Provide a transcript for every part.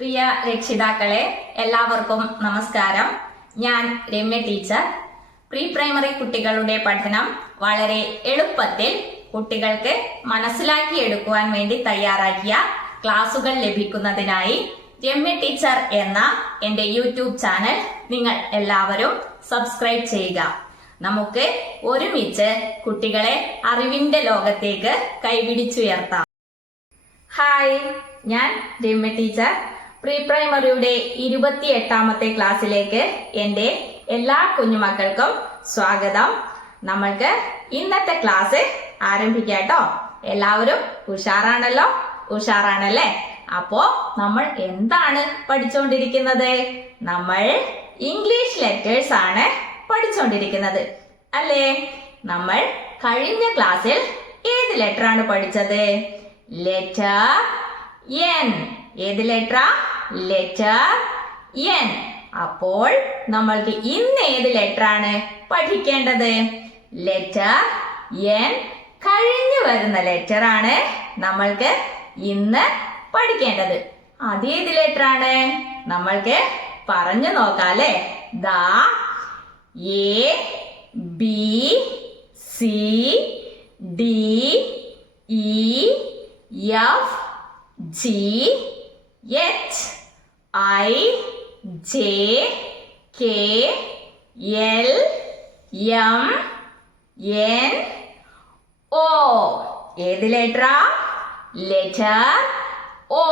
പ്രിയ രക്ഷിതാക്കളെ, എല്ലാവർക്കും നമസ്കാരം. ഞാൻ രമ്യ ടീച്ചർ. പ്രീ പ്രൈമറി കുട്ടികളുടെ പഠനം വളരെ എളുപ്പത്തിൽ കുട്ടികൾക്ക് മനസ്സിലാക്കിയെടുക്കുവാൻ വേണ്ടി തയ്യാറാക്കിയ ക്ലാസുകൾ ലഭിക്കുന്നതിനായി രമ്യ ടീച്ചർ എന്ന എന്റെ യൂട്യൂബ് ചാനൽ നിങ്ങൾ എല്ലാവരും സബ്സ്ക്രൈബ് ചെയ്യുക. നമുക്ക് ഒരുമിച്ച് കുട്ടികളെ അറിവിന്റെ ലോകത്തേക്ക് കൈപിടിച്ചുയർത്താം. ഹായ്, ഞാൻ രമ്യ ടീച്ചർ. പ്രീ പ്രൈമറിയുടെ 28ാമത്തെ ക്ലാസ്സിലേക്ക് എന്റെ എല്ലാ കുഞ്ഞുമക്കൾക്കും സ്വാഗതം. നമ്മൾക്ക് ഇന്നത്തെ ക്ലാസ് ആരംഭിക്കാട്ടോ. എല്ലാവരും ഉഷാറാണല്ലോ? ഉഷാറാണല്ലേ? അപ്പോ നമ്മൾ എന്താണ് പഠിച്ചുകൊണ്ടിരിക്കുന്നത്? നമ്മൾ ഇംഗ്ലീഷ് ലെറ്റേഴ്സ് ആണ് പഠിച്ചുകൊണ്ടിരിക്കുന്നത്, അല്ലേ? നമ്മൾ കഴിഞ്ഞ ക്ലാസ്സിൽ ഏത് ലെറ്റർ ആണ് പഠിച്ചത്? Letter N. ഏത് ലെറ്റർ? Letter N. അപ്പോൾ നമ്മൾക്ക് ഇന്ന് ഏത് ലെറ്റർ ആണ് പഠിക്കേണ്ടത്? ലെറ്റർ എൻ കഴിഞ്ഞു വരുന്ന ലെറ്റർ ആണ് നമ്മൾക്ക് ഇന്ന് പഠിക്കേണ്ടത്. അതേത് ലെറ്റർ ആണ്? നമ്മൾക്ക് പറഞ്ഞു നോക്കാം, അല്ലേ? ദാ A B C D E F G H I J K L M N O. ഏത് ലെറ്ററാ? ലെറ്റർ ഓ.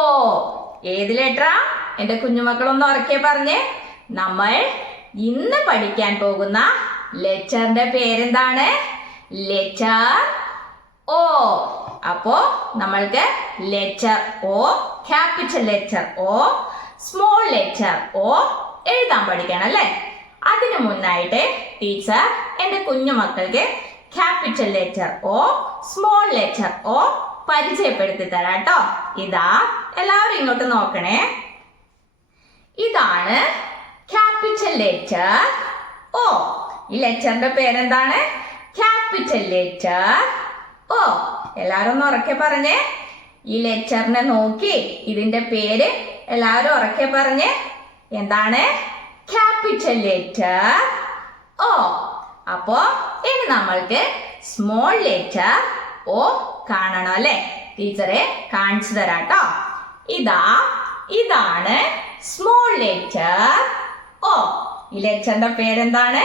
ഏത് ലെറ്ററാ? എന്റെ കുഞ്ഞുമക്കളൊന്ന് ഉറക്കെ പറഞ്ഞേ. നമ്മൾ ഇന്ന് പഠിക്കാൻ പോകുന്ന ലെറ്ററിന്റെ പേരെന്താണ്? Letter O. അപ്പോ നമ്മൾക്ക് ലെറ്റർ ഓ, ക്യാപിറ്റൽ ലെറ്റർ ഓ, സ്മോൾ ലെറ്റർ ഓ എഴുതാൻ പഠിക്കണം, അല്ലേ? അതിനു മുന്നായിട്ട് ടീച്ചർ എന്റെ കുഞ്ഞുമക്കൾക്ക് ക്യാപിറ്റൽ ലെറ്റർ ഓ, സ്മോൾ ലെറ്റർ ഓ പരിചയപ്പെടുത്തി തരാട്ടോ. ഇതാ, എല്ലാവരും ഇങ്ങോട്ട് നോക്കണേ. ഇതാണ് ക്യാപിറ്റൽ ലെറ്റർ ഓ. ഈ ലെറ്ററിന്റെ പേരെന്താണ്? ക്യാപിറ്റൽ ലെറ്റർ ഓ. എല്ലാവരും ഒന്ന് ഉറക്കെ പറഞ്ഞേ. ഈ ലെറ്ററിനെ നോക്കി ഇതിന്റെ പേര് എല്ലാവരും ഉറക്കെ പറഞ്ഞേ. എന്താണ്? Capital letter O. അപ്പോ ഇനി നമ്മൾക്ക് സ്മോൾ ലെറ്റർ ഓ കാണണം, അല്ലേ? ടീച്ചറെ കാണിച്ചു തരാട്ടോ. ഇതാണ് സ്മോൾ ലെറ്റർ ഓ. ഈ ലെറ്ററിന്റെ പേരെന്താണ്?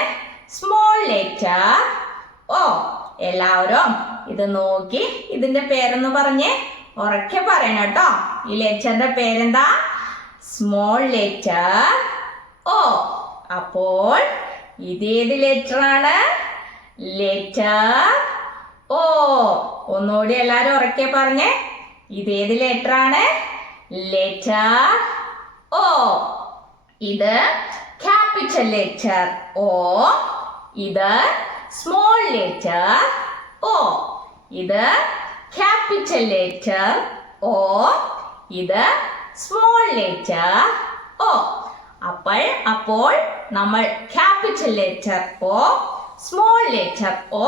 സ്മോൾ ലെറ്റർ ഓ. എല്ലാവരും ഇത് നോക്കി ഇതിന്റെ പേരെന്ന് പറഞ്ഞ് ഉറക്കെ പറയണം കേട്ടോ. ഈ ലെറ്ററിന്റെ പേരെന്താ? സ്മോൾ ലെറ്റർ ഓ. അപ്പോൾ ഇതേത് ലെറ്റർ ആണ്? ലെറ്റർ ഓ. ഒന്നുകൂടി എല്ലാരും ഉറക്കെ പറഞ്ഞേ. ഇതേത് ലെറ്റർ ആണ്? ലെറ്റർ ഓ. ഇത് ക്യാപിറ്റൽ ലെറ്റർ ഓ, ഇത് സ്മോൾ ലെറ്റർ ഓ. ഇത് ക്യാപിറ്റൽ ലെറ്റർ ഓ, ഇത് സ്മോൾ ലെറ്റർ ഓ. അപ്പോൾ നമ്മൾ ക്യാപിറ്റൽ ലെറ്റർ ഓ, സ്മോൾ ലെറ്റർ ഓ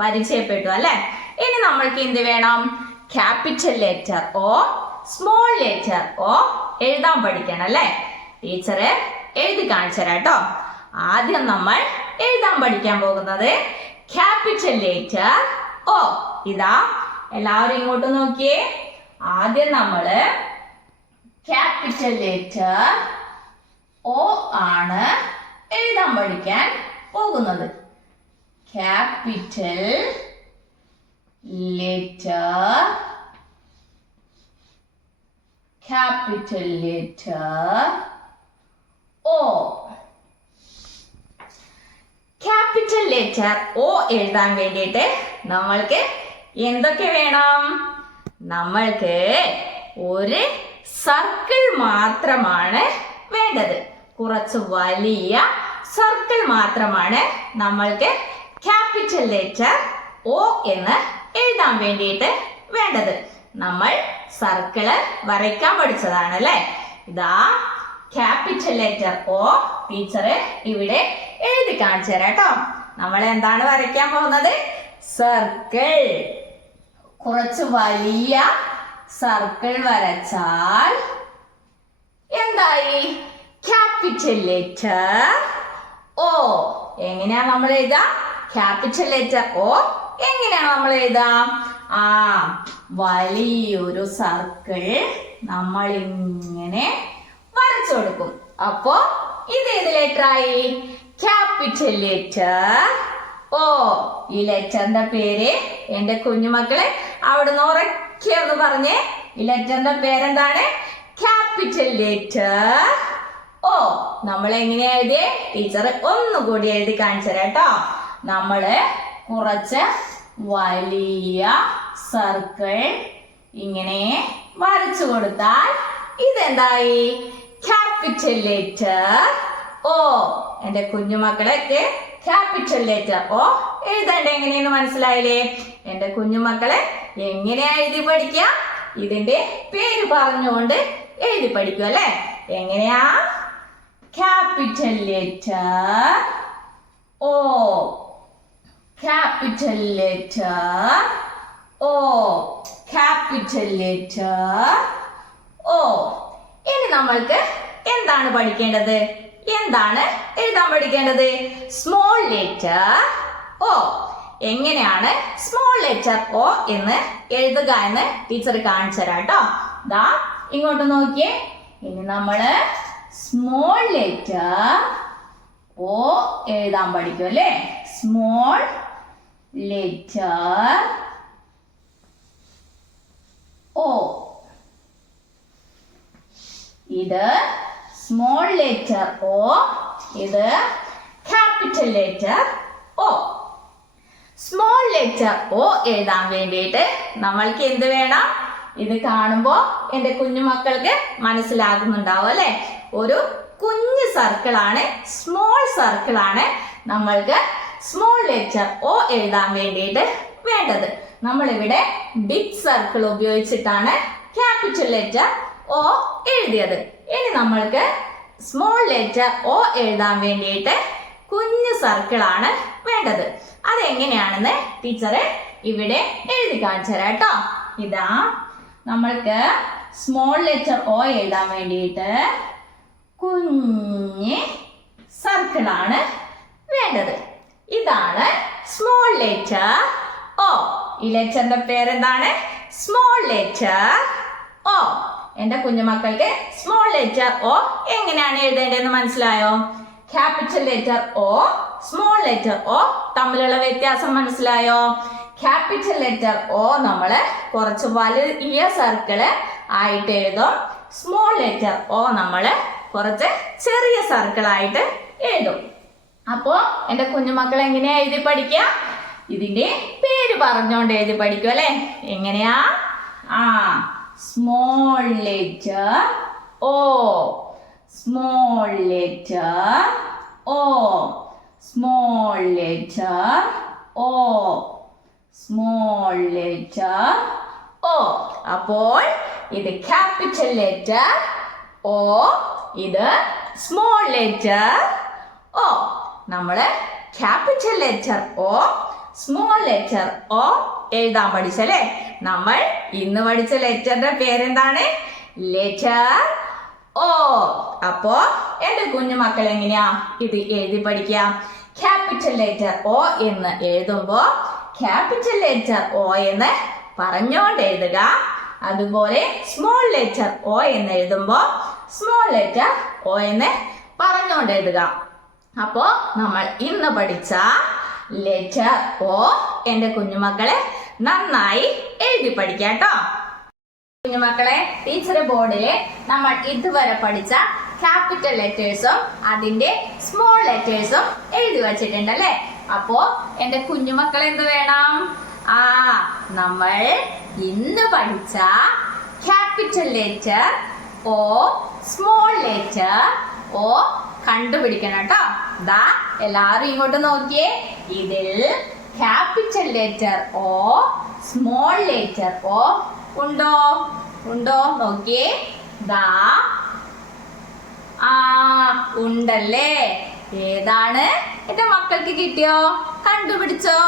പരിചയപ്പെട്ടു, അല്ലെ? ഇനി നമ്മൾക്ക് എന്ത് വേണം? ക്യാപിറ്റൽ ലെറ്റർ ഓ, സ്മോൾ ലെറ്റർ ഓ എഴുതാൻ പഠിക്കണം, അല്ലെ? ടീച്ചറെ എഴുതി കാണിച്ചു തരാട്ടോ. ആദ്യം നമ്മൾ എഴുതാൻ പഠിക്കാൻ പോകുന്നത് ക്യാപിറ്റൽ ലെറ്റർ ഓ. ഇതാ, എല്ലാവരും ഇങ്ങോട്ട് നോക്കിയേ. ആദ്യം നമ്മള് ക്യാപിറ്റൽ ലെറ്റർ ഓ ആണ് എഴുതാൻ പഠിക്കാൻ പോകുന്നത്. ക്യാപിറ്റൽ ലെറ്റർ ഓ. ക്യാപിറ്റൽ ലെറ്റർ ഓ എഴുതാൻ വേണ്ടിയിട്ട് നമ്മൾക്ക് എന്തൊക്കെ വേണം? നമ്മൾക്ക് ഒരു സർക്കിൾ മാത്രമാണ് വേണ്ടത്. കുറച്ച് വലിയ സർക്കിൾ മാത്രമാണ് നമ്മൾക്ക് ക്യാപിറ്റൽ ലെറ്റർ ഓ എന്ന് എഴുതാൻ വേണ്ടിയിട്ട് വേണ്ടത്. നമ്മൾ സർക്കിള് വരയ്ക്കാൻ പഠിച്ചതാണ്, അല്ലേ? ഇതാ ക്യാപിറ്റൽ ലെറ്റർ ഓ ടീച്ചറ് ഇവിടെ എഴുതി കാണിച്ചു തരാം കേട്ടോ. നമ്മൾ എന്താണ് വരയ്ക്കാൻ പോകുന്നത്? സർക്കിൾ. കുറച്ച് വലിയ സർക്കിൾ വരച്ചാൽ ക്യാപിറ്റൽ ലെറ്റർ ഓ. എങ്ങനെയാ നമ്മൾ എഴുതാ? ക്യാപിറ്റൽ ലെറ്റർ ഓ എങ്ങനെയാണ് നമ്മൾ എഴുതാ? വലിയൊരു സർക്കിൾ നമ്മൾ ഇങ്ങനെ വരച്ചു കൊടുക്കും. അപ്പോ ഇത് ഏത് ലെറ്റർ ആയി? ക്യാപിറ്റൽ ലെറ്റർ ഓ. ഈ ലെറ്ററിന്റെ പേര് എന്റെ കുഞ്ഞുമക്കളെ അവിടുന്ന് ഉറക്കെ ഒന്ന് പറഞ്ഞേ. ഈ ലെറ്ററിന്റെ പേരെന്താണ്? ക്യാപിറ്റൽ ലെറ്റർ ഓ. നമ്മൾ എങ്ങനെയാ എഴുതിയേ? ടീച്ചർ ഒന്നുകൂടി എഴുതി കാണിച്ചു തരാം കേട്ടോ. നമ്മള് കുറച്ച് വലിയ സർക്കിൾ ഇങ്ങനെ വരച്ചു കൊടുത്താൽ ഇതെന്തായി? ക്യാപിറ്റൽ ലെറ്റർ ഓ. എന്റെ കുഞ്ഞുമക്കളൊക്കെ ക്യാപിറ്റൽ ലെറ്റർ ഓ എഴുതേണ്ട എങ്ങനെയെന്ന് മനസ്സിലായില്ലേ? എന്റെ കുഞ്ഞുമക്കളെ എങ്ങനെയാ എഴുതി പഠിക്കുക? ഇതിന്റെ പേര് പറഞ്ഞുകൊണ്ട് എഴുതി പഠിക്കും അല്ലെ? എങ്ങനെയാ? ക്യാപിറ്റൽ ലെറ്റർ ഓ. ക്യാപിറ്റൽ ലെറ്റർ ഓ. ക്യാപിറ്റൽ ലെറ്റർ ഓ. ഇനി നമ്മൾക്ക് എന്താണ് പഠിക്കേണ്ടത്? എന്താണ് എഴുതാൻ പഠിക്കേണ്ടത്? സ്മോൾ ലെറ്റർ ഓ. എങ്ങനെയാണ് സ്മോൾ ലെറ്റർ ഓ എന്ന് എഴുതുക എന്ന് ടീച്ചർ കാണിച്ചു തരാം കേട്ടോ. ദാ ഇങ്ങോട്ട് നോക്കിയേ. ഇനി നമ്മള് സ്മോൾ ലെറ്റർ ഓ എഴുതാൻ പഠിക്കും അല്ലേ? സ്മോൾ ലെറ്റർ ഓ. ഇത് സ്മോൾ ലെറ്റർ ഓ, ഇത് ക്യാപിറ്റൽ ലെറ്റർ ഓ. സ്മോൾ ലെറ്റർ ഓ എഴുതാൻ വേണ്ടിയിട്ട് നമ്മൾക്ക് എന്ത് വേണം? ഇത് കാണുമ്പോ എന്റെ കുഞ്ഞുമക്കൾക്ക് മനസ്സിലാകുന്നുണ്ടാവും അല്ലെ? ഒരു കുഞ്ഞു സർക്കിൾ ആണ്, സ്മോൾ സർക്കിൾ ആണ് നമ്മൾക്ക് സ്മോൾ ലെറ്റർ ഓ എഴുതാൻ വേണ്ടിയിട്ട് വേണ്ടത്. നമ്മളിവിടെ ബിഗ് സർക്കിൾ ഉപയോഗിച്ചിട്ടാണ് ക്യാപിറ്റൽ ലെറ്റർ ഓ എഴുതിയത്. ഇനി നമ്മൾക്ക് സ്മോൾ ലെറ്റർ ഓ എഴുതാൻ വേണ്ടിയിട്ട് കുഞ്ഞു സർക്കിൾ ആണ് വേണ്ടത്. അതെങ്ങനെയാണെന്ന് ടീച്ചറെ ഇവിടെ എഴുതി കാണിച്ചു തരാം കേട്ടോ. ഇതാ നമ്മൾക്ക് സ്മോൾ ലെറ്റർ ഓ എഴുതാൻ വേണ്ടിയിട്ട് കുഞ്ഞ് സർക്കിൾ ആണ് വേണ്ടത്. ഇതാണ് സ്മോൾ ലെറ്റർ ഓ. ഈ ലെറ്ററിന്റെ പേരെന്താണ്? സ്മോൾ ലെറ്റർ ഓ. എന്റെ കുഞ്ഞുമക്കൾക്ക് സ്മോൾ ലെറ്റർ ഓ എങ്ങനെയാണ് എഴുതേണ്ടതെന്ന് മനസ്സിലായോ? ക്യാപിറ്റൽ ലെറ്റർ ഓ, സ്മോൾ ലെറ്റർ ഓ തമ്മിലുള്ള വ്യത്യാസം മനസ്സിലായോ? ക്യാപിറ്റൽ ലെറ്റർ ഓ നമ്മള് കുറച്ച് വലിയ സർക്കിള് ആയിട്ട് എഴുതും. സ്മോൾ ലെറ്റർ ഓ നമ്മള് കുറച്ച് ചെറിയ സർക്കിൾ ആയിട്ട് എഴുതും. അപ്പോ എന്റെ കുഞ്ഞുമക്കൾ എങ്ങനെയാ എഴുതി പഠിക്കുക? ഇതിന്റെ പേര് പറഞ്ഞോണ്ട് എഴുതി പഠിക്കും അല്ലെ? എങ്ങനെയാ? സ്മോൾ ലെറ്റർ ഓ. സ്മോൾ ലെറ്റർ ഓ. സ്മോൾ ലെറ്റർ ഓ. സ്മോൾ ലെറ്റർ ഓ. അപ്പോൾ ഇത് ക്യാപിറ്റൽ ലെറ്റർ ഓ, ഇത് സ്മോൾ ലെറ്റർ ഓ. നമ്മള് ക്യാപിറ്റൽ ലെറ്റർ ഓ, സ്മോൾ ലെറ്റർ ഓ എഴുതാൻ പഠിച്ചല്ലേ? നമ്മൾ ഇന്ന് പഠിച്ച ലെറ്ററിന്റെ പേരെന്താണ്? Letter O. അപ്പോ എന്റെ കുഞ്ഞുമക്കൾ എങ്ങനെയാ ഇത് എഴുതി പഠിക്കുക? ക്യാപിറ്റൽ ലെറ്റർ ഓ എന്ന് എഴുതുമ്പോ ക്യാപിറ്റൽ ലെറ്റർ ഓ എന്ന് പറഞ്ഞോണ്ട് എഴുതുക. അതുപോലെ സ്മോൾ ലെറ്റർ ഓ എന്ന് എഴുതുമ്പോ സ്മോൾ ലെറ്റർ ഓ എന്ന് പറഞ്ഞോണ്ട് എഴുതുക. അപ്പോ നമ്മൾ ഇന്ന് പഠിച്ച ലെറ്റർ ഓ എന്റെ കുഞ്ഞുമക്കളെ നന്നായി എഴുതി പഠിക്കാട്ടോ. കുഞ്ഞുമക്കളെ, ടീച്ചർ ബോർഡില് നമ്മൾ ഇതുവരെ പഠിച്ച ക്യാപിറ്റൽ ലെറ്റേഴ്സും അതിന്റെ സ്മോൾ ലെറ്റേഴ്സും എഴുതി വച്ചിട്ടുണ്ടല്ലേ? അപ്പോ എന്റെ കുഞ്ഞുമക്കൾ എന്ത് വേണം? നമ്മൾ ഇന്ന് പഠിച്ച ക്യാപിറ്റൽ ലെറ്റർ ഓ, സ്മോൾ ലെറ്റർ ഓ കണ്ടുപിടിക്കണം കേട്ടോ. ദാ എല്ലാരും ഇങ്ങോട്ട് നോക്കിയേ. ഇതിൽ ക്യാപിറ്റൽ ലെറ്റർ ഓ, സ്മോൾ ലെറ്റർ ഓ ഉണ്ടോ? ഉണ്ടോ? നോക്കിയേ. ദാ ഉണ്ടല്ലേ? ഏതാണ്? എന്റെ മക്കൾക്ക് കിട്ടിയോ? കണ്ടുപിടിച്ചോ?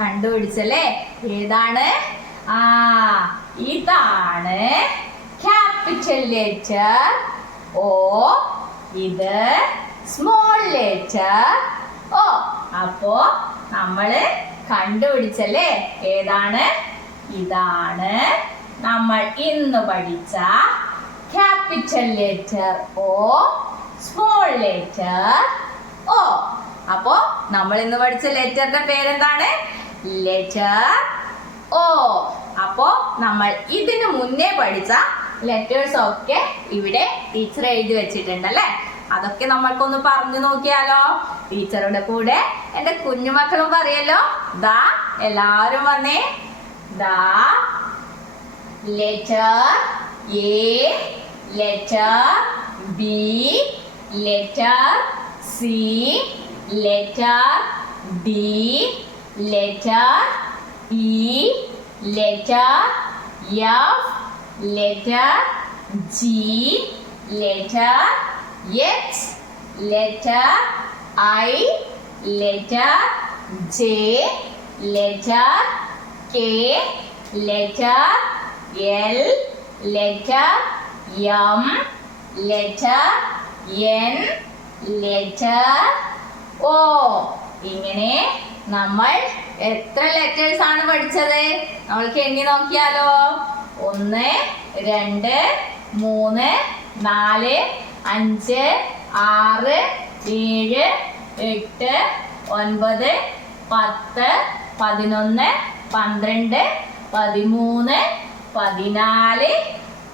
കണ്ടുപിടിച്ചല്ലേ? ഏതാണ്? ഇതാണ് ക്യാപിറ്റൽ ലെറ്റർ ഓ. ഇത് സ്മോൾ ലെറ്റർ ഓ. അപ്പോ നമ്മള് കണ്ടുപിടിച്ചല്ലേ ഏതാണ്? ഇതാണ് നമ്മൾ ഇന്ന് പഠിച്ച ക്യാപിറ്റൽ ലെറ്റർ ഓ, സ്മോൾ ലെറ്റർ ഓ. അപ്പോ നമ്മൾ ഇന്ന് പഠിച്ച ലെറ്ററിന്റെ പേരെന്താണ്? Letter O. അപ്പോ നമ്മൾ ഇതിനു മുന്നേ പഠിച്ച ലെറ്റേഴ്സ് ഒക്കെ ഇവിടെ ടീച്ചർ എഴുതി വെച്ചിട്ടുണ്ടല്ലേ. അതൊക്കെ നമ്മൾക്കൊന്ന് പറഞ്ഞു നോക്കിയാലോ? ടീച്ചറുടെ കൂടെ എന്റെ കുഞ്ഞുമക്കളും പറയല്ലോ. ദാ എല്ലാരും വന്നേ. ദാ letter A, letter B, letter C, letter D, letter E, letter F, letter G, letter H, letter I, letter J, letter K, letter L, letter M, letter N, letter O. ഇങ്ങനെ നമ്മൾ എത്ര ലെറ്റേഴ്സ് ആണ് പഠിച്ചത്? നമ്മൾക്ക് എണ്ണി നോക്കിയാലോ? 1 2 3 4 5 6 7 8 9 10 11 12 13 14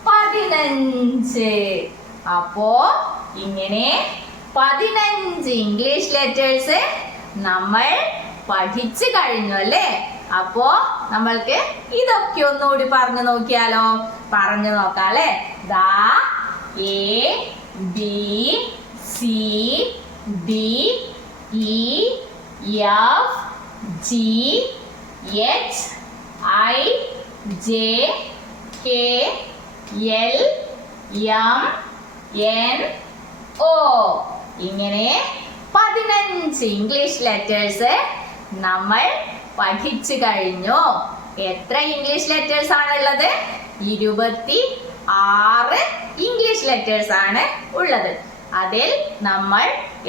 15. അപ്പോ ഇങ്ങനെ 15 ഇംഗ്ലീഷ് ലെറ്റേഴ്സ് നമ്മൾ പഠിച്ചു കഴിഞ്ഞു അല്ലേ? അപ്പോ നമ്മൾക്ക് ഇതൊക്കെ ഒന്നുകൂടി പറഞ്ഞു നോക്കിയാലോ? പറഞ്ഞു നോക്കാം അല്ലേ? ദാ A B C D E F G H I J K L M N O. ഇങ്ങനെ 15 ഇംഗ്ലീഷ് ലെറ്റേഴ്സ് നമ്മൾ പഠിച്ചു കഴിഞ്ഞു. എത്ര ഇംഗ്ലീഷ് ലെറ്റേഴ്സ് ആണുള്ളത്? 26 ഇംഗ്ലീഷ് ലെറ്റേഴ്സ് ആണ് ഉള്ളത്. അതിൽ നമ്മൾ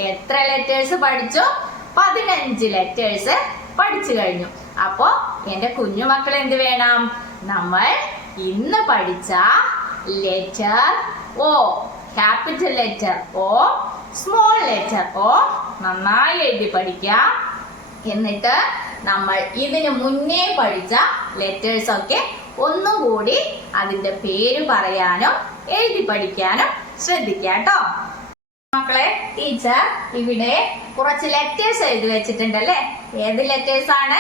എത്ര ലെറ്റേഴ്സ് പഠിച്ചു? 15 ലെറ്റേഴ്സ് പഠിച്ചു കഴിഞ്ഞു. അപ്പോ എന്റെ കുഞ്ഞുമക്കൾ എന്ത് വേണം? നമ്മൾ ഇന്ന് പഠിച്ച ലെറ്റർ ഓ, ക്യാപിറ്റൽ ലെറ്റർ ഓ, സ്മോൾ ലെറ്റർ ഓ നന്നായി എഴുതി പഠിക്കുക. എന്നിട്ട് നമ്മൾ ഇതിനു മുന്നേ പഠിച്ച ലെറ്റേഴ്സ് ഒക്കെ ഒന്നുകൂടി അതിന്റെ പേര് പറയാനും എഴുതി പഠിക്കാനും ശ്രദ്ധിക്കുക കേട്ടോ. മക്കളെ, ടീച്ചർ ഇവിടെ കുറച്ച് ലെറ്റേഴ്സ് എഴുതി വെച്ചിട്ടുണ്ടല്ലേ. ഏത് ലെറ്റേഴ്സ് ആണ്?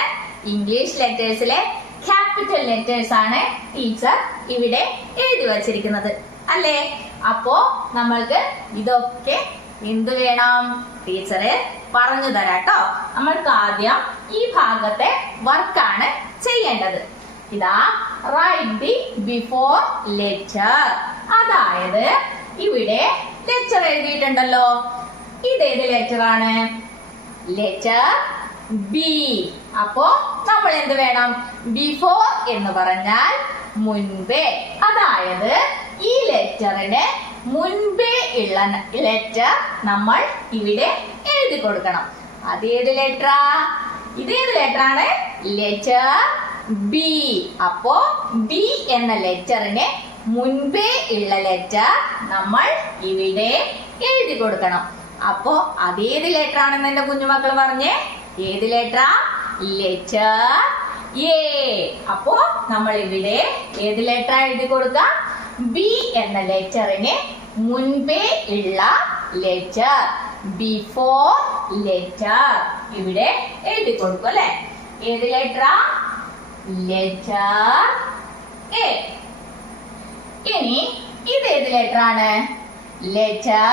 ഇംഗ്ലീഷ് ലെറ്റേഴ്സിലെ ക്യാപിറ്റൽ ലെറ്റേഴ്സ് ആണ് ടീച്ചർ ഇവിടെ എഴുതി വച്ചിരിക്കുന്നത് അല്ലേ? അപ്പോ നമ്മൾക്ക് ഇതൊക്കെ എന്ത് വേണം? ടീച്ചറ് പറഞ്ഞു തരാട്ടോ. നമ്മൾക്ക് ആദ്യം ഈ ഭാഗത്തെ വർക്കാണ് ചെയ്യേണ്ടത്. ഇതാ റൈറ്റ് ദി ബിഫോർ ലെറ്റർ. അതായത് ഇവിടെ ലെറ്റർ എഴുതിയിട്ടുണ്ടല്ലോ. ഇതേത് ലെറ്റർ ആണ്? Letter B. അപ്പോ നമ്മൾ എന്ത് വേണം? ബിഫോർ എന്ന് പറഞ്ഞാൽ മുൻപേ. അതായത് ഈ ലെറ്ററിന് മുൻപേ ഉള്ള ലെറ്റർ നമ്മൾ ഇവിടെ എഴുതി കൊടുക്കണം. അതേത് ലെറ്ററാ? ഇതേത് ലെറ്റർ ആണ്? Letter B. അപ്പോ ബി എന്ന ലെറ്ററിന് മുൻപേ ഉള്ള ലെറ്റർ നമ്മൾ ഇവിടെ എഴുതി കൊടുക്കണം. അപ്പോ അതേത് ലെറ്റർ ആണെന്ന് എന്റെ കുഞ്ഞുമക്കൾ പറഞ്ഞേ. ഏത് ലെറ്ററാ? Letter A. അപ്പോ നമ്മൾ ഇവിടെ ഏത് ലെറ്റർ എഴുതി കൊടുക്കാം? ബി എന്ന ലെറ്ററിന് മുൻപേ ഉള്ള ലെറ്റർ, ബിഫോർ ലെറ്റർ ഇവിടെ എഴുതി കൊടുക്കും അല്ലെ. ഏത് ലെറ്ററാ? Letter A. ഇനി ഇതേത് ലെറ്റർ ആണ്? Letter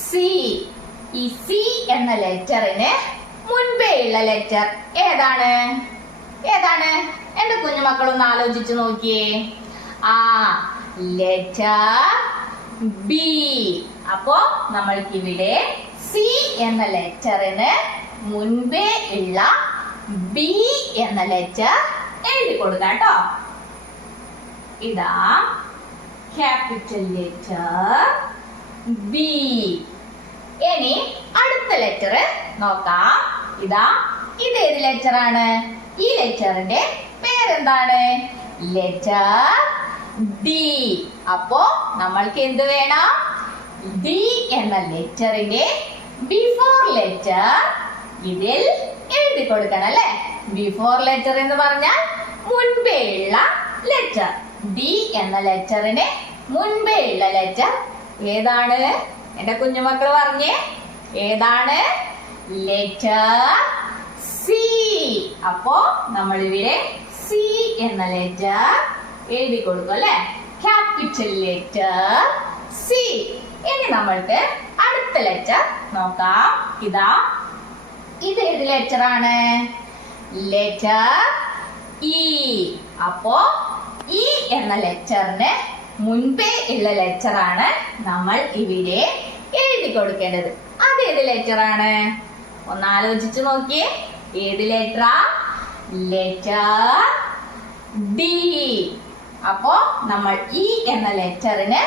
C. ഈ സി എന്ന ലെറ്ററിന് മുൻപേ ഉള്ള ലെറ്റർ ഏതാണ്? ഏതാണ്? എന്റെ കുഞ്ഞുമക്കളൊന്ന് ആലോചിച്ചു നോക്കിയേ. ആ, ലെറ്റർ ബി. അപ്പോ നമ്മൾക്ക് ഇവിടെ സി എന്ന ലെറ്ററിന് മുൻപേ ഉള്ള ബി എന്ന ലെറ്റർ എഴുതി കൊടുക്കാം കേട്ടോ. ഇതാ ക്യാപിറ്റൽ ലെറ്റർ ബി. ഇനി അടുത്ത ലെറ്റർ നോക്കാം. ഇതാ ഇത് ഏത് ലെറ്റർ ആണ്? ഈ ലെറ്ററിന്റെ പേരെന്താണ്? Letter D. അപ്പോ നമ്മൾക്ക് എന്ത് വേണം? ഡി എന്ന ലെറ്ററിന്റെ ബിഫോർ ലെറ്റർ ഇതിൽ എഴുതി കൊടുക്കണം അല്ലെ. ബിഫോർ ലെറ്റർ എന്ന് പറഞ്ഞാൽ മുൻപേ ഉള്ള ലെറ്റർ. ഡി എന്ന ലെറ്ററിന് മുൻപേ ഉള്ള ലെറ്റർ ഏതാണ്? എന്റെ കുഞ്ഞുമക്കൾ പറഞ്ഞേ, ഏതാണ്? Letter C. അപ്പോ നമ്മൾ ഇവിടെ സി എന്ന ലെറ്റർ എഴുതി കൊടുക്കും അല്ലെ. Capital letter C. ഇനി നമ്മൾക്ക് അടുത്ത ലെറ്റർ നോക്കാം. ഇതാ ഇത് ഏത് ലെറ്റർ ആണ്? Letter E. അപ്പോ ഇ എന്ന ലെറ്ററിന് മുൻപേ ഉള്ള ലെറ്റർ ആണ് നമ്മൾ ഇവിടെ എഴുതി കൊടുക്കേണ്ടത്. അത് ഏത് ലെറ്റർ ആണ്? ഒന്ന് ആലോചിച്ച് നോക്കിയേ. ഏത് ലെറ്ററാ? Letter D. അപ്പോ നമ്മൾ ഇ എന്ന ലെറ്ററിന്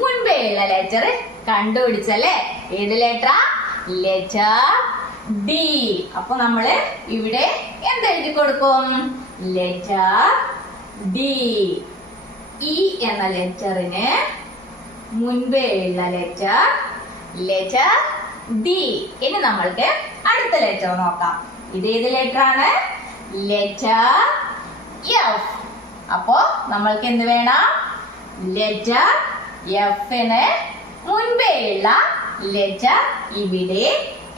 മുൻപേ ഉള്ള ലെറ്റർ കണ്ടുപിടിച്ചല്ലേ. ഏത് ലെറ്ററാ? Letter D. അപ്പൊ നമ്മള് ഇവിടെ എന്തെഴുതി കൊടുക്കും? Letter D. ഇ എന്ന ലെറ്ററിന് മുൻപേ ഉള്ള ലെറ്റർ ലെറ്റർ ഡി. ഇനി നമ്മൾക്ക് അടുത്ത ലെറ്റർ നോക്കാം. ഇത് ഏത് ലെറ്റർ ആണ്? Letter F. അപ്പോ നമ്മൾക്ക് എന്ത് വേണം? ലെറ്റർ എഫിന് മുൻപേ ഉള്ള ലെറ്റർ ഇവിടെ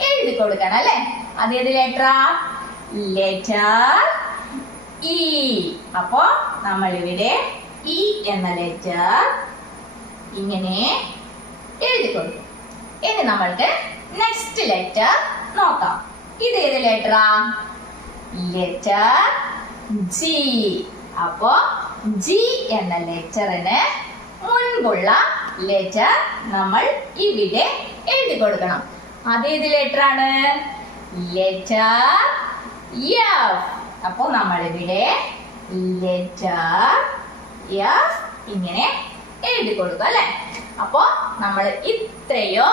എഴുതി കൊടുക്കണം അല്ലെ. അത് ഏത് ലെറ്ററാ? Letter E. അപ്പോ നമ്മൾ ഇവിടെ ഇ എന്ന ലെറ്റർ ഇങ്ങനെ എഴുതി കൊടുക്കും. ഇനി നമ്മൾക്ക് നെക്സ്റ്റ് ലെറ്റർ നോക്കാം. ഇത് ഏത് ലെറ്ററാ? Letter G. അപ്പോ ജി എന്ന ലെറ്ററിന് മുൻപുള്ള ലെറ്റർ നമ്മൾ ഇവിടെ എഴുതി കൊടുക്കണം. അതേത് ലെറ്റർ ആണ്? Letter F. അപ്പോ നമ്മൾ ഇവിടെ ലെറ്റർ എഫ് ഇങ്ങനെ എഴുതി കൊടുക്കും അല്ലെ. അപ്പോ നമ്മൾ ഇത്രയോ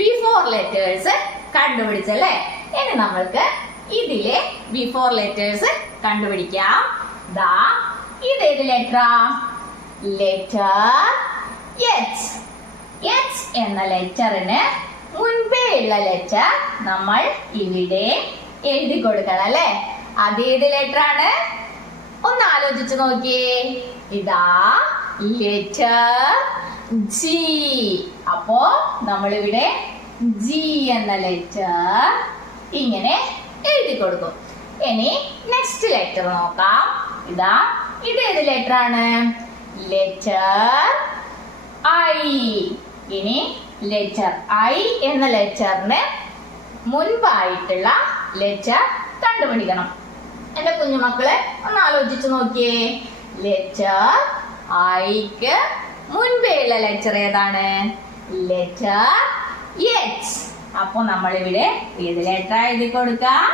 ബിഫോർ ലെറ്റേഴ്സ് കണ്ടുപിടിച്ചല്ലേ. ഇനി നമ്മൾക്ക് ഇതിലെ ബിഫോർ ലെറ്റേഴ്സ് കണ്ടുപിടിക്കാം. ദാ ഇത് ഏത് ലെറ്ററാ? Letter H. എച്ച് എന്ന ലെറ്ററിന് മുൻപേ ഉള്ള ലെറ്റർ നമ്മൾ ഇവിടെ എഴുതി കൊടുക്കണം അല്ലെ. അതേത് ലെറ്റർ ആണ്? ഒന്ന് ആലോചിച്ച് നോക്കിയേ. ഇതാ ലെറ്റർ ജി. അപ്പോ നമ്മളിവിടെ ജി എന്ന ലെറ്റർ ഇങ്ങനെ എഴുതി കൊടുക്കും. ഇനി നെക്സ്റ്റ് ലെറ്റർ നോക്കാം. ഇതാ ഇത് ഏത് ലെറ്റർ ആണ്? Letter I. ഇനി ലെറ്റർ ഐ എന്ന ലെറ്ററിന് മുൻപായിട്ടുള്ള ലെറ്റർ കണ്ടുപിടിക്കണം. എന്റെ കുഞ്ഞുമക്കളെ ഒന്ന് ആലോചിച്ച് നോക്കിയേ. ലെറ്റർ ഐക്ക് മുൻപേ ഉള്ള ലെറ്റർ ഏതാണ്? Letter H. അപ്പൊ നമ്മൾ ഇവിടെ ഏത് ലെറ്റർ എഴുതി കൊടുക്കാം?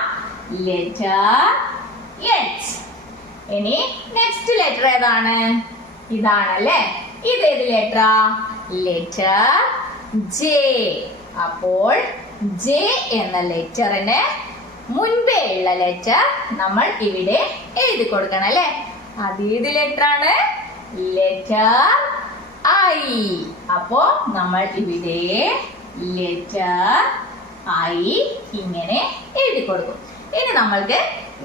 Letter H. ഇനി നെക്സ്റ്റ് ലെറ്റർ ഏതാണ്? ഇതാണല്ലേ. ഇത് ഏത് ലെറ്ററാ? Letter J. അപ്പോൾ ജെ എന്ന ലെറ്ററിന് മുൻപേ ഉള്ള ലെറ്റർ നമ്മൾ ഇവിടെ എഴുതി കൊടുക്കണം അല്ലെ. അതേത് ലെറ്റർ ആണ്? Letter I. അപ്പോ നമ്മൾ ഇവിടെ ലെറ്റർ ഐ ഇങ്ങനെ എഴുതി കൊടുക്കും. ഇനി നമ്മൾക്ക്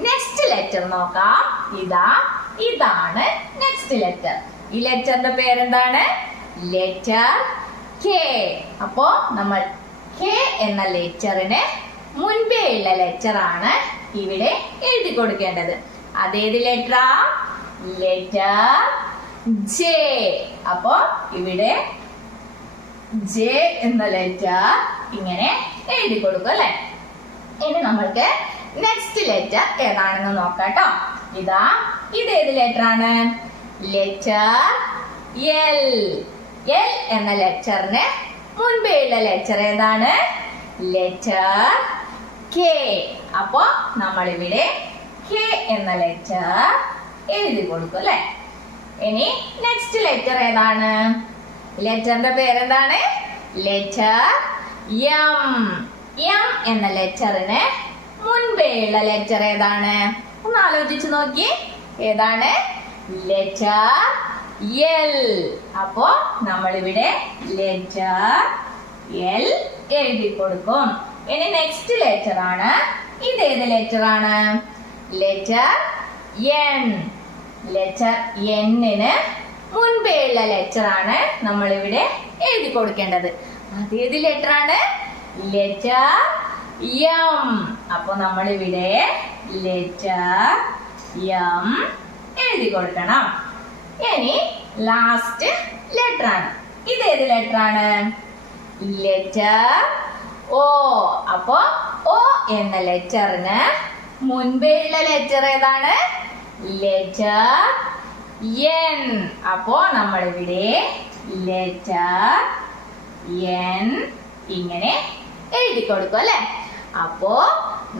നെക്സ്റ്റ് ലെറ്റർ നോക്കാം. ഇതാണ് നെക്സ്റ്റ് ലെറ്റർ. ഈ ലെറ്ററിന്റെ പേരെന്താണ്? Letter K. അപ്പോ നമ്മൾ കെ എന്ന ലെറ്ററിന് മുൻപേ ഉള്ള ലെറ്റർ ആണ് ഇവിടെ എഴുതി കൊടുക്കേണ്ടത്. അതേത് ലെറ്ററാ? Letter J. അപ്പോ ഇവിടെ ജെ എന്ന ലെറ്റർ ഇങ്ങനെ എഴുതി കൊടുക്കും അല്ലെ. ഇനി നമ്മൾക്ക് നെക്സ്റ്റ് ലെറ്റർ ഏതാണെന്ന് നോക്കാട്ടോ. ഇത് ഏത് ലെറ്റർ ആണ്? Letter L. എൽ എന്ന ലെറ്ററിന് മുൻപേ ഉള്ള ലെറ്റർ ഏതാണ്? Letter K. അപ്പോ നമ്മൾ ഇവിടെ കെ എന്ന ലെറ്റർ എഴുതി കൊടുക്കും അല്ലെ. ഇനി നെക്സ്റ്റ് ലെറ്റർ ഏതാണ്? ലെറ്ററിന്റെ പേരെന്താണ്? Letter M. എം എന്ന ലെറ്ററിന് മുൻപേയുള്ള ലെറ്റർ ഏതാണ്? ഒന്ന് ആലോചിച്ച് നോക്കി. ഏതാണ്? Letter L. അപ്പോ നമ്മളിവിടെ ലെറ്റർ എൽ എഴുതി കൊടുക്കും. ഇനി നെക്സ്റ്റ് ലെറ്റർ ആണ്. ഇതേത് ലെറ്റർ ആണ്? Letter N. ലെറ്റർ എന്നിന് മുൻപേയുള്ള ലെറ്റർ ആണ് നമ്മളിവിടെ എഴുതി കൊടുക്കേണ്ടത്. അതേത് ലെറ്റർ ആണ്? Letter M. അപ്പൊ നമ്മളിവിടെ ലെറ്റർ എം എഴുതി കൊടുക്കണം. ഇനി ലാസ്റ്റ് ലെറ്റർ ആണ്. ഇതേത് ലെറ്റർ ആണ്? ലെറ്റർ ഓ. അപ്പൊ ഓ എന്ന ലെറ്ററിന് മുൻപേയുള്ള ലെറ്റർ ഏതാണ്? Letter N. അപ്പോ നമ്മളിവിടെ ലെറ്റർ എൻ ഇങ്ങനെ എഴുതി കൊടുക്കും അല്ലെ. അപ്പോ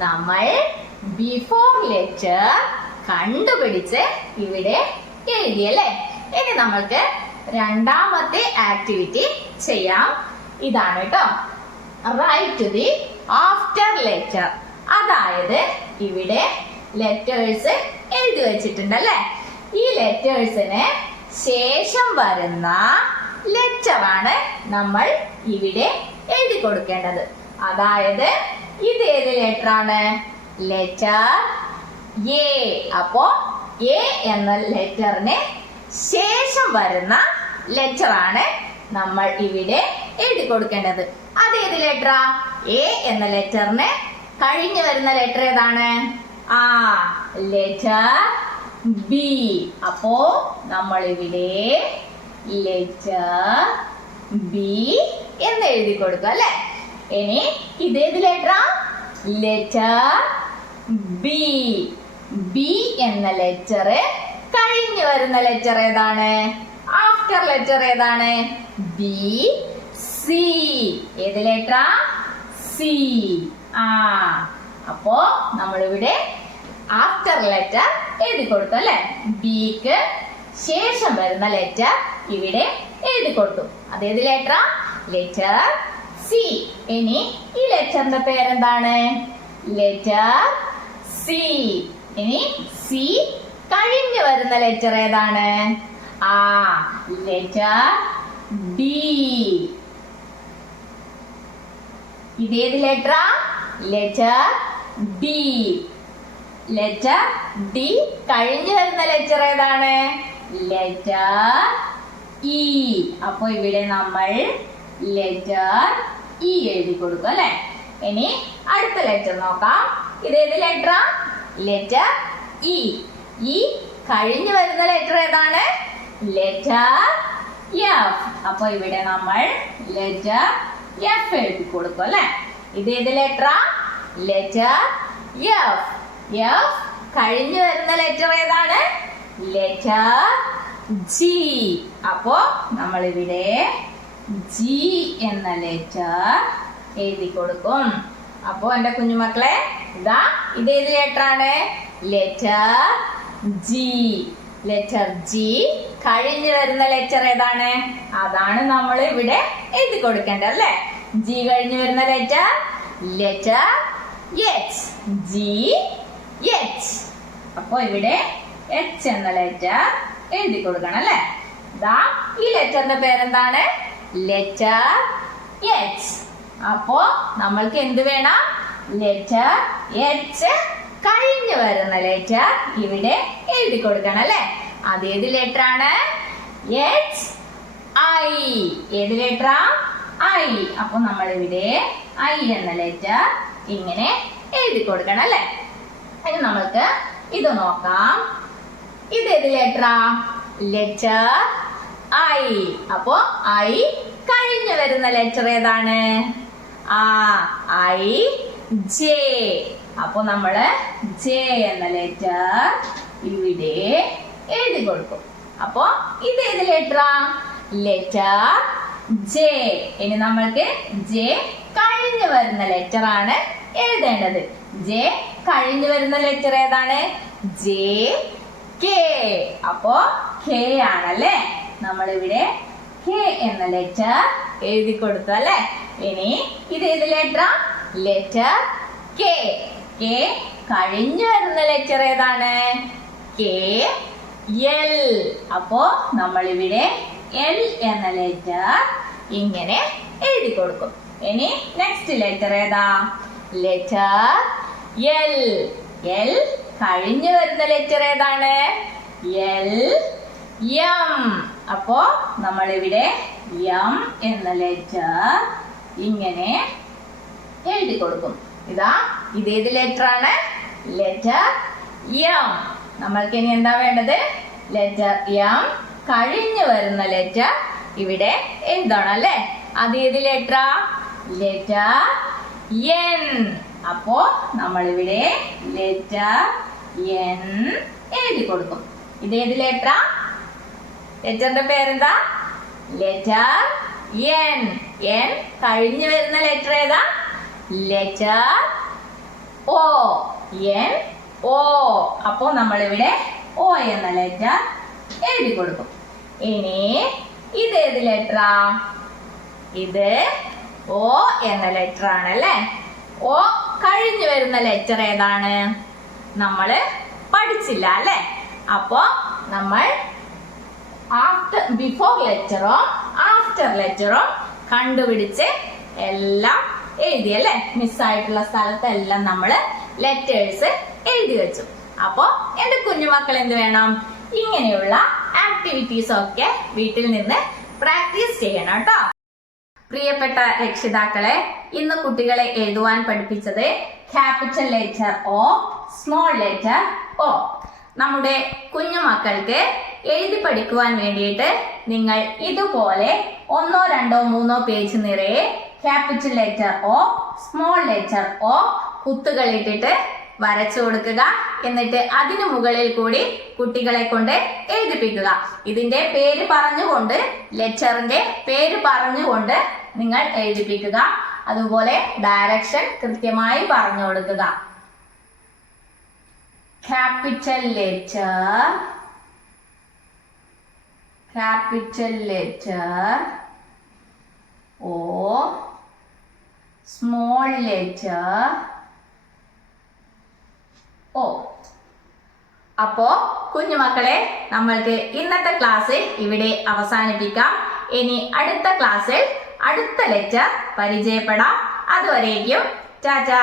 നമ്മൾ ബിഫോർ ലെറ്റർ കണ്ടുപിടിച്ച് ഇവിടെ എഴുതിയല്ലേ. ഇനി നമ്മൾക്ക് രണ്ടാമത്തെ ആക്ടിവിറ്റി ചെയ്യാം. ഇതാണ് കേട്ടോ, റൈറ്റ് ദി ആഫ്റ്റർ ലെറ്റർ. അതായത് ഇവിടെ ലെറ്റേഴ്സ് എഴുതി വെച്ചിട്ടുണ്ടല്ലേ. ഈ ലെറ്റേഴ്സിന് ശേഷം വരുന്ന ലെറ്റർ ആണ് നമ്മൾ ഇവിടെ എഴുതി കൊടുക്കേണ്ടത്. അതായത് ഇത് ഏത് ലെറ്റർ ആണ്? Letter A. അപ്പോ എ എന്ന ലെറ്ററിന് ശേഷം വരുന്ന ലെറ്റർ ആണ് നമ്മൾ ഇവിടെ എഴുതി കൊടുക്കേണ്ടത്. അതേത് ലെറ്ററാ? എ എന്ന ലെറ്ററിന് കഴിഞ്ഞു വരുന്ന ലെറ്റർ ഏതാണ്? Letter B. അപ്പോ നമ്മൾ ഇവിടെ ലെറ്റർ ബി എന്ന് എഴുതി കൊടുക്കും അല്ലെ. ഇനി ഇതേത് ലെറ്ററാ? Letter B. ബി എന്ന ലെറ്റർ കഴിഞ്ഞു വരുന്ന ലെറ്റർ ഏതാണ്? ആഫ്റ്റർ ലെറ്റർ ഏതാണ്? B C. ഏത് ലെറ്ററാ? സി. അപ്പോ നമ്മളിവിടെ ആഫ്റ്റർ ലെറ്റർ എഴുതി കൊടുത്തു അല്ലെ. ബിക്ക് ശേഷം വരുന്ന ലെറ്റർ ഇവിടെ എഴുതി കൊടുത്തു. അതേത് ലെറ്ററാ? Letter C. ഇനി ഈ ലെറ്ററിന്റെ പേരെന്താണ്? Letter C. ഇനി സി കഴിഞ്ഞു വരുന്ന ലെറ്റർ ഏതാണ്? Letter D. ഇതേത് ലെറ്ററാ? Letter D. ലെറ്റർ ഡി കഴിഞ്ഞു വരുന്ന ലെറ്റർ ഏതാണ്? Letter E. അപ്പൊ ഇവിടെ നമ്മൾ ലെറ്റർ ഇ എഴുതി കൊടുക്കും അല്ലെ. ഇനി അടുത്ത ലെറ്റർ നോക്കാം. ഇതേത് ലെറ്ററാ? Letter E. ഈ കഴിഞ്ഞു വരുന്ന ലെറ്റർ ഏതാണ്? Letter F. അപ്പൊ ഇവിടെ നമ്മൾ ലെറ്റർ എഫ് എഴുതി കൊടുക്കും അല്ലെ. ഇതേത് ലെറ്ററാ? Letter F. എഫ് കഴിഞ്ഞു വരുന്ന ലെറ്റർ ഏതാണ്? Letter G. അപ്പോ നമ്മൾ ഇവിടെ ജി എന്ന ലെറ്റർ എഴുതി കൊടുക്കും. അപ്പോ എന്റെ കുഞ്ഞുമക്കളെ ഇതാ ഇതേത് ലെറ്റർ ആണ്? Letter G. ലെറ്റർ ജി കഴിഞ്ഞു വരുന്ന ലെറ്റർ ഏതാണ്? അതാണ് നമ്മൾ ഇവിടെ എഴുതി കൊടുക്കേണ്ടത് അല്ലെ. ജി കഴിഞ്ഞു വരുന്ന letter letter H. G H. അപ്പൊ ഇവിടെ എച്ച് എന്ന ലെറ്റർ എഴുതി കൊടുക്കണം അല്ലെ. ദാ ഈ ലെറ്ററിന്റെ പേരെന്താണ്? Letter H. അപ്പോ നമ്മൾക്ക് എന്ത് വേണം? ലെറ്റർ എച്ച് കഴിഞ്ഞു വരുന്ന ലെറ്റർ ഇവിടെ എഴുതി കൊടുക്കണം അല്ലെ. അതേത് ലെറ്റർ ആണ്? H I. ഏത് ലെറ്ററാ? ഐ. അപ്പൊ നമ്മൾ ഇവിടെ ഐ എന്ന ലെറ്റർ ഇങ്ങനെ എഴുതി കൊടുക്കണം അല്ലെ. ഇനി നമ്മൾക്ക് ഇത് നോക്കാം. ഇതേത് ലെറ്ററാ? Letter I. അപ്പോ ഐ കഴിഞ്ഞു വരുന്ന ലെറ്റർ ഏതാണ്? I J. അപ്പൊ നമ്മള് ജെ എന്ന ലെറ്റർ ഇവിടെ എഴുതി കൊടുക്കും. അപ്പൊ ഇതേത് ലെറ്ററാ? Letter J. ഇനി നമ്മൾക്ക് ജെ കഴിഞ്ഞു വരുന്ന ലെറ്റർ ആണ് എഴുതേണ്ടത്. ജെ കഴിഞ്ഞു വരുന്ന ലെറ്റർ ഏതാണ്? J K. അപ്പോ കെ ആണല്ലേ നമ്മളിവിടെ കെ എന്ന ലെറ്റർ എഴുതി കൊടുത്തു അല്ലെ. ഇനി ഇത് ഏത് ലെറ്റർ? Letter K. കെ കഴിഞ്ഞു വരുന്ന ലെറ്റർ ഏതാണ്? K L. അപ്പോ നമ്മൾ ഇവിടെ എൽ എന്ന ലെറ്റർ ഇങ്ങനെ എഴുതി കൊടുക്കും. ഇനി നെക്സ്റ്റ് ലെറ്റർ ഏതാ? Letter L. എൽ കഴിഞ്ഞു വരുന്ന ലെറ്റർ ഏതാണ്? L M. അപ്പോ നമ്മൾ ഇവിടെ എം എന്ന ലെറ്റർ ഇങ്ങനെ എഴുതി കൊടുക്കും. ഇതാ ഇതേത് ലെറ്റർ ആണ്? Letter M. നമ്മൾക്ക് ഇനി എന്താ വേണ്ടത്? ലെറ്റർ എം കഴിഞ്ഞു വരുന്ന ലെറ്റർ ഇവിടെ എഴുതണം അല്ലെ. അതേത് ലെറ്റർ? Letter N. അപ്പോ നമ്മൾ ഇവിടെ ലെറ്റർ എൻ എഴുതി കൊടുക്കും. ഇതേത് ലെറ്റർ? ലെറ്ററിന്റെ പേരെന്താ? Letter N. എൻ കഴിഞ്ഞു വരുന്ന ലെറ്റർ ഏതാ? ലെറ്റർ ഓ. എൻ ഓ. അപ്പോ നമ്മൾ ഇവിടെ ഓ എന്ന ലെറ്റർ എഴുതി കൊടുക്കും. ഇനി ഇതേത് ലെറ്ററാ? ഇത് ഓ എന്ന ലെറ്റർ ആണ് അല്ലെ. ഓ കഴിഞ്ഞു വരുന്ന ലെറ്റർ ഏതാണ്? നമ്മള് പഠിച്ചില്ല അല്ലെ. അപ്പോ നമ്മൾ ബിഫോർ ലെറ്ററും ആഫ്റ്റർ ലെറ്ററും കണ്ടുപിടിച്ച് എല്ലാം എഴുതി അല്ലെ. മിസ്സായിട്ടുള്ള സ്ഥലത്തെല്ലാം നമ്മള് ലെറ്റേഴ്സ് എഴുതി വെച്ചു. അപ്പോ എന്റെ കുഞ്ഞുമക്കൾ എന്ത് വേണം? ഇങ്ങനെയുള്ള ആക്ടിവിറ്റീസ് ഒക്കെ വീട്ടിൽ നിന്ന് പ്രാക്ടീസ് ചെയ്യണം കേട്ടോ. പ്രിയപ്പെട്ട രക്ഷിതാക്കളെ, ഇന്ന് കുട്ടികളെ എഴുതുവാൻ പഠിപ്പിച്ചത് capital letter O, small letter O. നമ്മുടെ കുഞ്ഞുമക്കൾക്ക് എഴുതി പഠിക്കുവാൻ വേണ്ടിയിട്ട് നിങ്ങൾ ഇതുപോലെ 1, 2, 3 പേജ് നിറയെ capital letter O, small letter O കുത്തുകളിട്ടിട്ട് വരച്ചു കൊടുക്കുക. എന്നിട്ട് അതിനു മുകളിൽ കൂടി കുട്ടികളെ കൊണ്ട് എഴുതിപ്പിക്കുക. ഇതിന്റെ പേര് പറഞ്ഞുകൊണ്ട്, ലെറ്ററിന്റെ പേര് പറഞ്ഞുകൊണ്ട് നിങ്ങൾ എഴുതിപ്പിക്കുക. അതുപോലെ ഡയറക്ഷൻ കൃത്യമായി പറഞ്ഞു കൊടുക്കുക. Capital letter, capital letter O, small letter O. അപ്പോ കുഞ്ഞുമക്കളെ, നമ്മൾക്ക് ഇന്നത്തെ ക്ലാസ് ഇവിടെ അവസാനിപ്പിക്കാം. ഇനി അടുത്ത ക്ലാസ്സിൽ അടുത്ത ലെറ്റർ പരിചയപ്പെടാം. അതുവരേക്കും ടാറ്റാ.